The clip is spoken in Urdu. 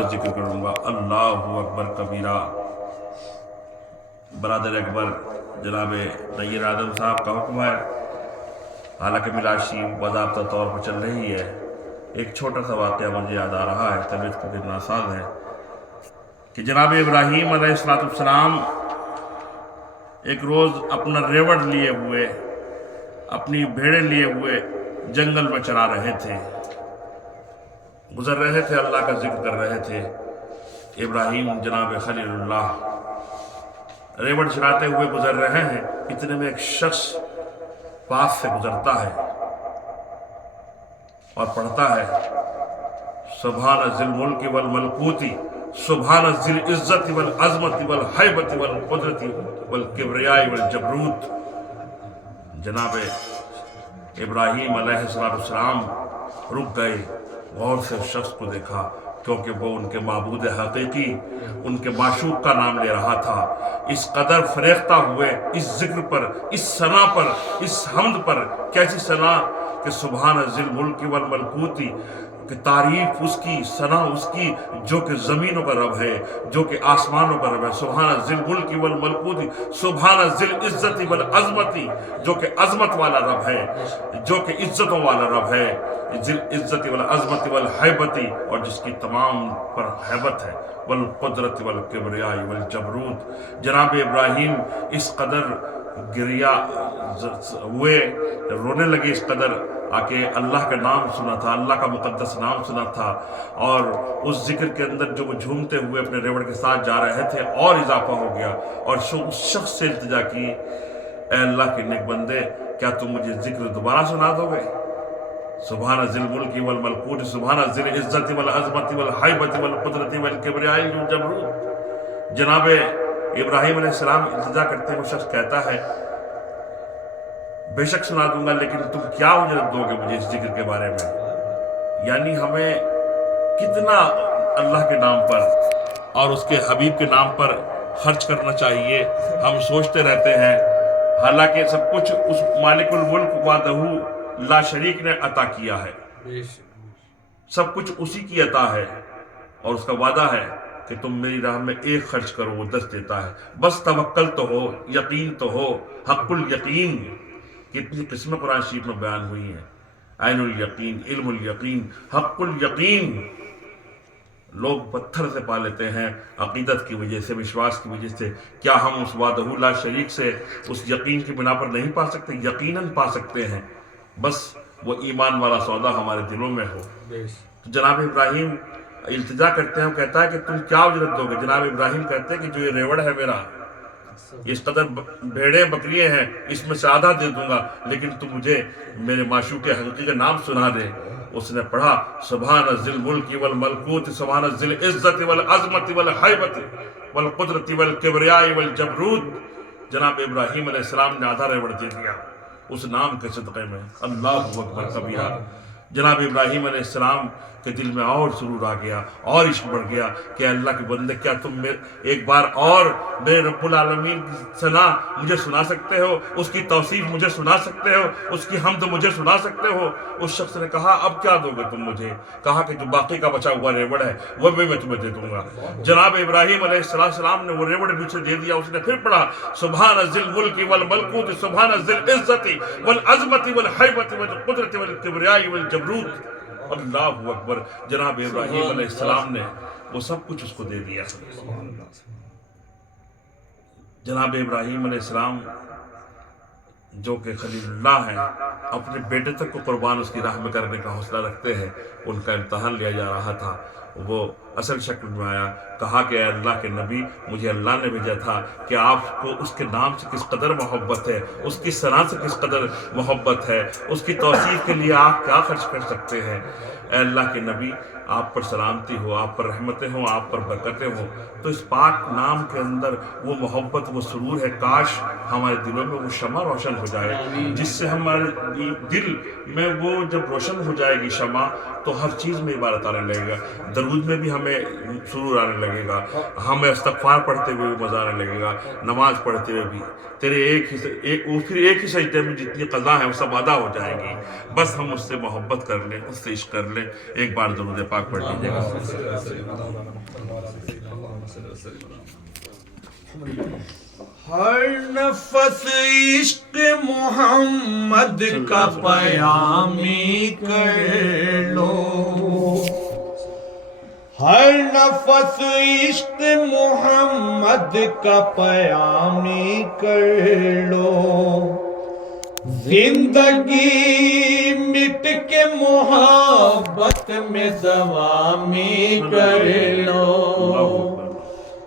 ذکر کروں گا اللہ اکبر کبیرہ۔ برادر اکبر جناب نیر اعظم صاحب کا حکم ہے، حالانکہ میلاد باضابطہ طور پر چل رہی ہے۔ ایک چھوٹا سا واقعہ مجھے یاد آ رہا ہے، طبیعت کو کتنا ناساز ہے کہ جناب ابراہیم علیہ السلام ایک روز اپنا ریوڑ لیے ہوئے، اپنی بھیڑیں لیے ہوئے جنگل میں چرا رہے تھے، گزر رہے تھے، اللہ کا ذکر کر رہے تھے۔ ابراہیم جناب خلیل اللہ ریوڑ چراتے ہوئے گزر رہے ہیں، اتنے میں ایک شخص پاس سے گزرتا ہے اور پڑھتا ہے سبحان ذی الملک والملکوت سبحان ذی العزت والعظمت والہیبت والقدرت والکبریاء والجبروت۔ جناب ابراہیم علیہ السلام رک گئے، غور سے اس شخص کو دیکھا، کیونکہ وہ ان کے معبود حقیقی، ان کے معشوق کا نام لے رہا تھا۔ اس قدر فریختہ ہوئے اس ذکر پر، اس ثنا پر، اس حمد پر۔ کیسی ثنا کہ سبحان ذی الملک والملکوت، کہ تعریف اس کی، ثنا اس کی جو کہ زمینوں کا رب ہے، جو کہ آسمانوں کا رب ہے۔ سبحان ذی الملک والملکوت سبحان ذی العزت والعظمت، جو کہ عظمت والا رب ہے، جو کہ عزتوں والا رب ہے، ذی العزت والعظمت والہیبت، اور جس کی تمام پر ہیبت ہے، والقدرت والکبریاء والجبروت۔ جناب ابراہیم اس قدر گریا ہوئے، رونے لگے، اس قدر آکے اللہ کا نام سنا تھا، اللہ کا مقدس نام سنا تھا، اور اس ذکر کے اندر جو وہ جھومتے ہوئے اپنے ریوڑ کے ساتھ جا رہے تھے اور اضافہ ہو گیا، اور اس شخص سے التجا کی، اے اللہ کے نیک بندے، کیا تم مجھے ذکر دوبارہ سنا دو گے؟ سبحان ذی الملک والملکوت سبحان ذی العزت والعظمت والہیبت والقدرت والکبریاء والجبروت۔ جناب ابراہیم علیہ السلام التجا کرتے ہیں، وہ شخص کہتا ہے بے شک سنا دوں گا، لیکن تم کیا اجرت دو گے مجھے اس ذکر کے بارے میں؟ یعنی ہمیں کتنا اللہ کے نام پر اور اس کے حبیب کے نام پر خرچ کرنا چاہیے، ہم سوچتے رہتے ہیں، حالانکہ سب کچھ اس مالک الملک وحدہ لا شریک نے عطا کیا ہے، سب کچھ اسی کی عطا ہے، اور اس کا وعدہ ہے کہ تم میری راہ میں ایک خرچ کرو وہ 10 دیتا ہے۔ بس توکل تو ہو، یقین تو ہو، حق الیقین۔ کتنی قسمیں قرآن شریف میں بیان ہوئی ہیں، عین الیقین، علم الیقین، حق الیقین۔ لوگ پتھر سے پا لیتے ہیں عقیدت کی وجہ سے، وشواس کی وجہ سے۔ کیا ہم اس وحدہ لا شریک سے اس یقین کی بنا پر نہیں پا سکتے؟ یقیناً پا سکتے ہیں، بس وہ ایمان والا سودا ہمارے دلوں میں ہو۔ تو جناب ابراہیم التجا کرتے ہیں، وہ کہتا ہے کہ تم کیا اجرت دو گے؟ جناب ابراہیم کہتے ہیں کہ جو یہ ریوڑ ہے میرا، اس قدر بھیڑیں بکریاں ہیں، اس میں سے آدھا دے دوں گا، لیکن تم مجھے میرے معشوق حقیقی کا نام سنا دے۔ اس نے پڑھا سبحان ذی الملک والملکوت سبحان ذی العزت والعظمت والہیبت والقدرت والکبریاء والجبروت۔ جناب ابراہیم علیہ السلام نے آدھا ریوڑ دے دیا اس نام کے صدقے میں۔ اللہ اکبر کبیرہ۔ جناب ابراہیم علیہ السلام کے دل میں اور سرور آ گیا، اور عشق بڑھ گیا کہ اللہ کے بندے، کیا تم ایک بار اور میرے رب العالمین کی ثنا مجھے سنا سکتے ہو، اس کی توصیف مجھے سنا سکتے ہو، اس کی حمد مجھے سنا سکتے ہو؟ اس شخص نے کہا اب کیا دو گے تم مجھے؟ کہا کہ جو باقی کا بچا ہوا ریوڑ ہے وہ بھی میں تمہیں دے دوں گا۔ جناب ابراہیم علیہ السلام نے وہ ریوڑ مجھے دے دیا۔ اس نے پھر پڑھا سبحان ذی الملک والملکوت سبحان ذی العزت والعظمت والہیبت والقدرت والکبریاء والجبروت۔ اللہ اکبر۔ جناب ابراہیم علیہ السلام نے وہ سب کچھ اس کو دے دیا۔ جناب ابراہیم علیہ السلام جو کہ خلیل اللہ ہیں، اپنے بیٹے تک کو قربان اس کی راہ میں کرنے کا حوصلہ رکھتے ہیں۔ ان کا امتحان لیا جا رہا تھا، وہ اصل شکل میں آیا، کہا کہ اے اللہ کے نبی، مجھے اللہ نے بھیجا تھا کہ آپ کو اس کے نام سے کس قدر محبت ہے، اس کی ثنا سے کس قدر محبت ہے، اس کی توصیف کے لیے آپ کیا خرچ کر سکتے ہیں۔ اے اللہ کے نبی، آپ پر سلامتی ہو، آپ پر رحمتیں ہوں، آپ پر برکتیں ہوں۔ تو اس پاک نام کے اندر وہ محبت، وہ سرور ہے، کاش ہمارے دلوں میں وہ شمع روشن ہو جائے، جس سے ہمارے دل میں وہ جب روشن ہو جائے گی شمع، تو ہر چیز میں عبارت آنے لگے گا۔ درود میں بھی ہمیں ہمیں سرور آنے لگے گا، ہمیں استغفار پڑھتے ہوئے بھی مزہ آنے لگے گا، نماز پڑھتے ہوئے بھی تیرے پھر ایک ہی سجدے میں جتنی قضا ہے وہ سب ادا ہو جائیں گی، بس ہم اس سے محبت کر لیں، اس سے عشق کر لیں۔ ایک بار درود پاک پڑھ لیجیے گا۔ ہر نفس عشق محمد کا پیامی کر لو، ہر نفس عشق محمد کا پیامی کر لو، زندگی مٹ کے محبت میں دوامی کر لو۔